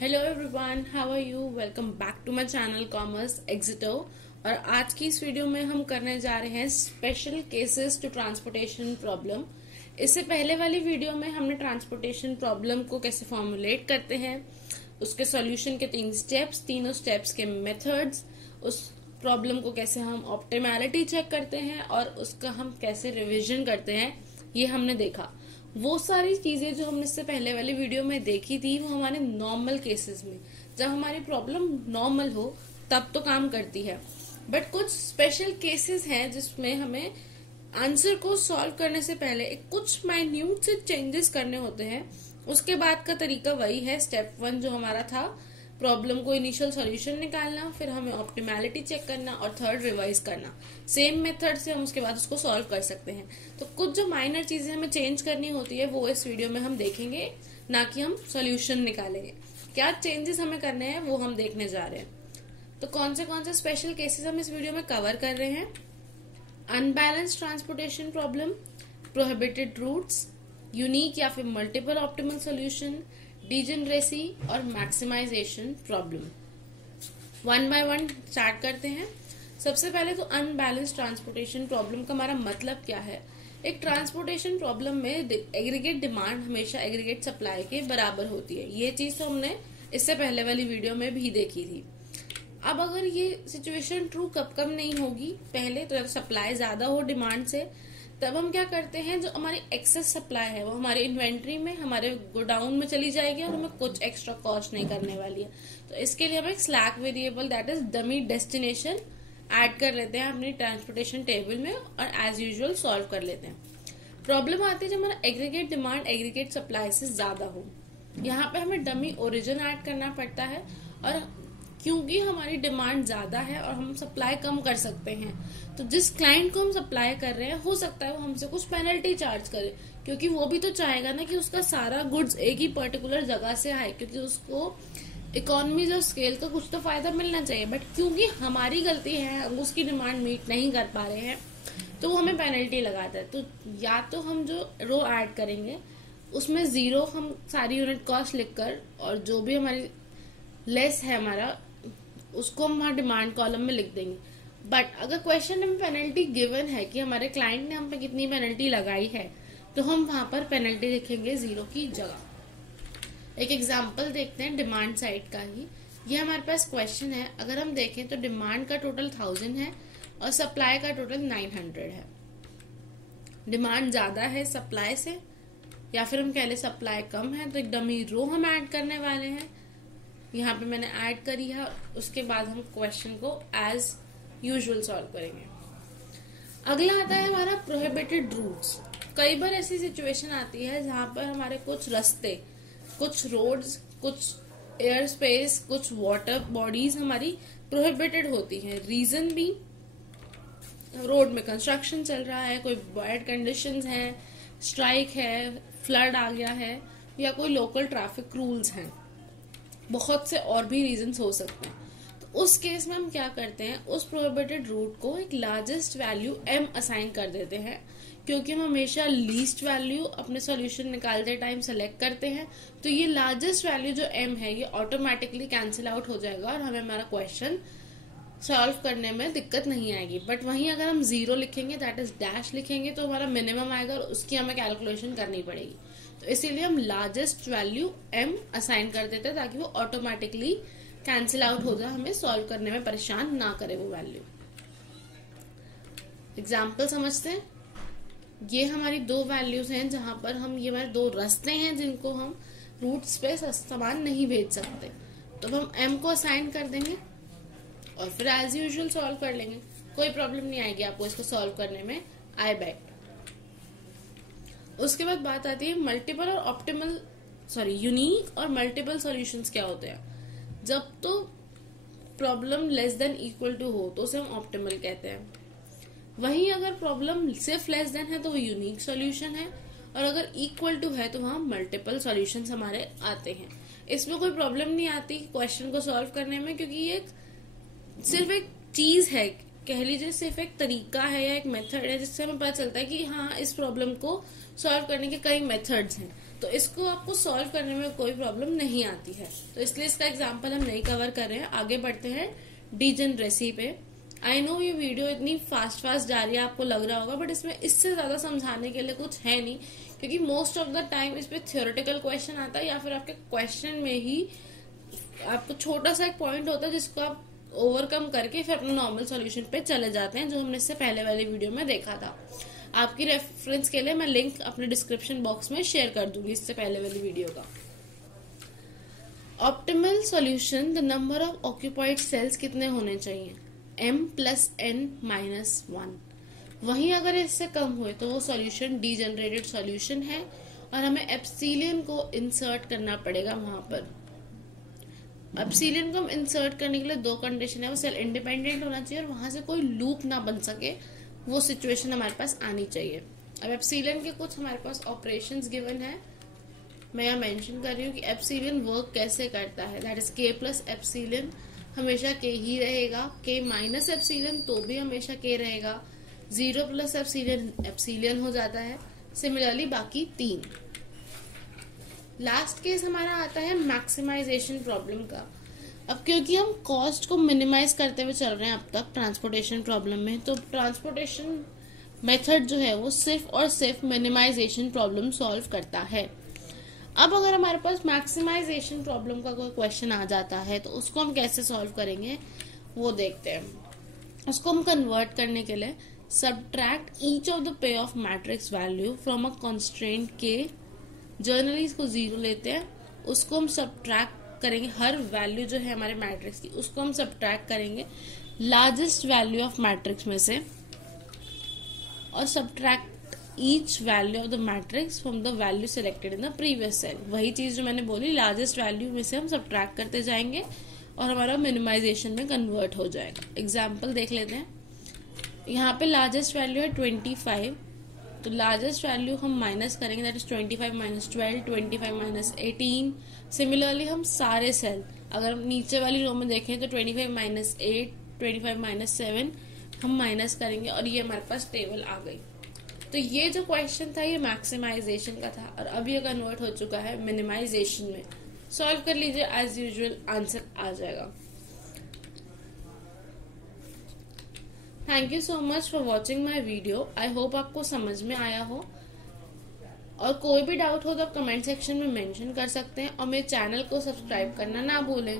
Hello everyone, how are you. Welcome back to my channel commerce Exito. और आज की इस वीडियो में हम करने जा रहे हैं special cases to transportation problem. इससे पहले वाली वीडियो में हमने ट्रांसपोर्टेशन प्रॉब्लम को कैसे फॉर्मुलेट करते हैं, उसके सॉल्यूशन के तीनों स्टेप्स के मेथड्स, उस प्रॉब्लम को कैसे हम ऑप्टिमैलिटी चेक करते हैं और उसका हम कैसे रिविजन करते हैं, ये हमने देखा। वो सारी चीजें जो हमने इससे पहले वाली वीडियो में देखी थी वो हमारे नॉर्मल केसेस में, जब हमारी प्रॉब्लम नॉर्मल हो तब तो काम करती है। बट कुछ स्पेशल केसेस हैं जिसमें हमें आंसर को सॉल्व करने से पहले कुछ माइन्यूट से चेंजेस करने होते हैं। उसके बाद का तरीका वही है, स्टेप 1 जो हमारा था, प्रॉब्लम को इनिशियल सॉल्यूशन निकालना, फिर हमें ऑप्टिमैलिटी चेक करना और थर्ड रिवाइज करना। सेम मेथड से हम उसके बाद उसको सॉल्व कर सकते हैं। तो कुछ जो माइनर चीजें हमें चेंज करनी होती है वो इस वीडियो में हम देखेंगे, ना कि हम सॉल्यूशन निकालेंगे। क्या चेंजेस हमें करने हैं वो हम देखने जा रहे हैं। तो कौन से स्पेशल केसेस हम इस वीडियो में कवर कर रहे हैं? Unbalance transportation problem, prohibited routes, unique या फिर मल्टीपल ऑप्टिमल सॉल्यूशन, डिजेनरेसी और maximization problem. One by one start करते हैं। सबसे पहले तो अनबैलेंस ट्रांसपोर्टेशन प्रॉब्लम का हमारा मतलब क्या है? एक ट्रांसपोर्टेशन प्रॉब्लम में एग्रीगेट डिमांड हमेशा एग्रीगेट सप्लाई के बराबर होती है। ये चीज तो हमने इससे पहले वाली वीडियो में भी देखी थी। अब अगर ये सिचुएशन ट्रू कब कब नहीं होगी, पहले तो सप्लाई ज्यादा हो डिमांड से, तब हम क्या करते हैं, जो हमारी एक्सेस सप्लाई है वो हमारे इन्वेंट्री में, हमारे गोडाउन में चली जाएगी और हमें कुछ एक्स्ट्रा कॉस्ट नहीं करने वाली है। तो इसके लिए हम एक slack variable that is dummy destination add कर लेते हैं अपनी ट्रांसपोर्टेशन टेबल में और एज यूजुअल सॉल्व कर लेते हैं। प्रॉब्लम आती है जब हमारा एग्रीगेट डिमांड एग्रीगेट सप्लाई से ज्यादा हो। यहाँ पे हमें डमी ओरिजिन ऐड करना पड़ता है, और क्योंकि हमारी डिमांड ज्यादा है और हम सप्लाई कम कर सकते हैं, तो जिस क्लाइंट को हम सप्लाई कर रहे हैं हो सकता है वो हमसे कुछ पेनल्टी चार्ज करे, क्योंकि वो भी तो चाहेगा ना कि उसका सारा गुड्स एक ही पर्टिकुलर जगह से आए, क्योंकि उसको इकोनॉमीज ऑफ स्केल का कुछ तो फायदा मिलना चाहिए। बट क्योंकि हमारी गलती है, हम उसकी डिमांड मीट नहीं कर पा रहे हैं, तो वो हमें पेनल्टी लगाता है। तो या तो हम जो रो ऐड करेंगे उसमें 0 हम सारी यूनिट कॉस्ट लिखकर, और जो भी हमारी लेस है हमारा उसको हम वहां डिमांड कॉलम में लिख देंगे। बट अगर क्वेश्चन में पेनल्टी गिवन है कि हमारे क्लाइंट ने हम पे कितनी पेनल्टी लगाई है, तो हम वहां पर पेनल्टी लिखेंगे 0 की जगह। एक एग्जांपल देखते हैं डिमांड साइड का ही। ये हमारे पास क्वेश्चन है। अगर हम देखें तो डिमांड का टोटल 1000 है और सप्लाई का टोटल 900 है। डिमांड ज्यादा है सप्लाई से, या फिर हम कह ले सप्लाई कम है, तो एक डमी रो हम ऐड करने वाले हैं। यहाँ पे मैंने ऐड करी है। उसके बाद हम क्वेश्चन को एज यूजुअल सॉल्व करेंगे। अगला आता है हमारा प्रोहिबिटेड रूट्स। कई बार ऐसी सिचुएशन आती है जहां पर हमारे कुछ रास्ते, कुछ रोड्स, कुछ एयर स्पेस, कुछ वाटर बॉडीज हमारी प्रोहिबिटेड होती हैं। रीजन भी, रोड में कंस्ट्रक्शन चल रहा है, कोई बैड कंडीशंस हैं, स्ट्राइक है, फ्लड आ गया है, या कोई लोकल ट्रैफिक रूल्स हैं। बहुत से और भी रीजंस हो सकते हैं। तो उस केस में हम क्या करते हैं, उस प्रोहिबिटेड रूट को एक लार्जेस्ट वैल्यू m असाइन कर देते हैं, क्योंकि हम हमेशा लीस्ट वैल्यू अपने सॉल्यूशन निकालते टाइम सेलेक्ट करते हैं। तो ये लार्जेस्ट वैल्यू जो m है ये ऑटोमेटिकली कैंसिल आउट हो जाएगा और हमें हमारा क्वेश्चन सॉल्व करने में दिक्कत नहीं आएगी। बट वहीं अगर हम 0 लिखेंगे, दैट इज डैश लिखेंगे, तो हमारा मिनिमम आएगा और उसकी हमें कैलकुलेशन करनी पड़ेगी। तो इसीलिए हम लार्जेस्ट वैल्यू m असाइन कर देते हैं ताकि वो ऑटोमेटिकली कैंसिल आउट हो जाए, हमें सॉल्व करने में परेशान ना करे वो वैल्यू। एग्जाम्पल समझते हैं। ये हमारी 2 वैल्यूज हैं जहां पर हम, ये हमारे 2 रास्ते हैं जिनको हम रूट्स पे सामान नहीं भेज सकते, तो हम m को असाइन कर देंगे और फिर एज यूजुअल सॉल्व कर लेंगे। कोई प्रॉब्लम नहीं आएगी आपको इसको सॉल्व करने में, आई बेट। उसके बाद बात आती है मल्टीपल और ऑप्टिमल, यूनिक और मल्टीपल सॉल्यूशंस क्या होते हैं। जब तो problem less than equal to हो तो उसे हम ऑप्टिमल कहते हैं। वहीं अगर प्रॉब्लम सिर्फ लेस देन है तो वो यूनिक सॉल्यूशन है, और अगर इक्वल टू है तो वहां मल्टीपल सॉल्यूशंस हमारे आते हैं। इसमें कोई प्रॉब्लम नहीं आती क्वेश्चन को सॉल्व करने में, क्योंकि ये सिर्फ एक चीज है, कह लीजिए सिर्फ एक तरीका है या एक मेथड है जिससे हमें पता चलता है कि हाँ, इस प्रॉब्लम को सॉल्व करने के कई मेथड्स हैं। तो इसको आपको सॉल्व करने में कोई प्रॉब्लम नहीं आती है। तो इसलिए इसका एग्जाम्पल हम नहीं कवर कर रहे हैं। आगे बढ़ते हैं डीजनरेसी पे। आई नो ये वीडियो इतनी फास्ट जा रही है, आपको लग रहा होगा, बट इसमें इससे ज्यादा समझाने के लिए कुछ है नहीं, क्योंकि मोस्ट ऑफ द टाइम इस पे थियोरेटिकल क्वेश्चन आता है या फिर आपके क्वेश्चन में ही आपको छोटा सा एक पॉइंट होता है जिसको आप ओवरकम करके फिर अपने नॉर्मल सॉल्यूशन पे चले जाते हैं, जो हमने इससे पहले वाली वीडियो में देखा था। आपकी रेफरेंस के लिए मैं लिंक अपने डिस्क्रिप्शन बॉक्स में शेयर कर दूंगी इससे पहले वाली वीडियो का। Optimal solution, the number of occupied cells कितने होने चाहिए? m + n - 1। वहीं अगर इससे कम हुए तो वो सॉल्यूशन डीजनरेटेड सॉल्यूशन है और हमें एप्सिलियन को इंसर्ट करना पड़ेगा वहां पर। एप्सिलियन को हम इंसर्ट करने के लिए दो कंडीशन है, वो सेल इंडिपेंडेंट होना चाहिए और वहां से कोई लूप ना बन सके, वो सिचुएशन हमारे पास आनी चाहिए। अब एप्सिलियन के कुछ हमारे पास ऑपरेशंस गिवन है, मैं यहाँ मेंशन कर रही हूँ कि एप्सिलियन वर्क कैसे करता है। दैट इज k + एप्सिलियन हमेशा k ही रहेगा, k - एप्सिलियन तो भी हमेशा k रहेगा, 0 + एप्सिलियन एप्सिलियन हो जाता है। सिमिलरली बाकी 3। लास्ट केस हमारा आता है मैक्सिमाइजेशन प्रॉब्लम का। अब क्योंकि हम कॉस्ट को मिनिमाइज करते हुए चल रहे हैं अब तक ट्रांसपोर्टेशन प्रॉब्लम में, तो ट्रांसपोर्टेशन मेथड जो है वो सिर्फ और सिर्फ मिनिमाइजेशन प्रॉब्लम सॉल्व करता है। अब अगर हमारे पास मैक्सिमाइजेशन प्रॉब्लम का कोई क्वेश्चन आ जाता है तो उसको हम कैसे सॉल्व करेंगे वो देखते हैं। उसको हम कन्वर्ट करने के लिए subtract each of the pair of matrix value from a constraint के, जनरली इसको 0 लेते हैं, उसको हम सबट्रैक्ट करेंगे, हर वैल्यू जो है हमारे मैट्रिक्स की उसको हम सबट्रैक्ट करेंगे लार्जेस्ट वैल्यू ऑफ मैट्रिक्स में से, और subtract each value of the matrix from the value selected in the previous cell. वही चीज जो मैंने बोली, लार्जेस्ट वैल्यू में से हम सबट्रैक्ट करते जाएंगे और हमारा मिनिमाइजेशन में कन्वर्ट हो जाएगा। एग्जाम्पल देख लेते हैं। यहाँ पे लार्जेस्ट वैल्यू है 25, तो लार्जेस्ट वैल्यू हम माइनस करेंगे, दैट इज 25 - 12, 25 - 18। सिमिलरली हम सारे सेल, अगर हम नीचे वाली रो में देखें तो 25 - 8, 25 - 7 हम माइनस करेंगे और ये हमारे पास टेबल आ गई। तो ये जो क्वेश्चन था ये मैक्सिमाइजेशन का था और अब ये कन्वर्ट हो चुका है मिनिमाइजेशन में। सॉल्व कर लीजिए, एज यूजुअल आंसर आ जाएगा। Thank you so much for watching my video. I hope आपको समझ में आया हो, और कोई भी डाउट हो तो आप कमेंट सेक्शन में मेंशन कर सकते हैं और मेरे चैनल को सब्सक्राइब करना ना भूलें।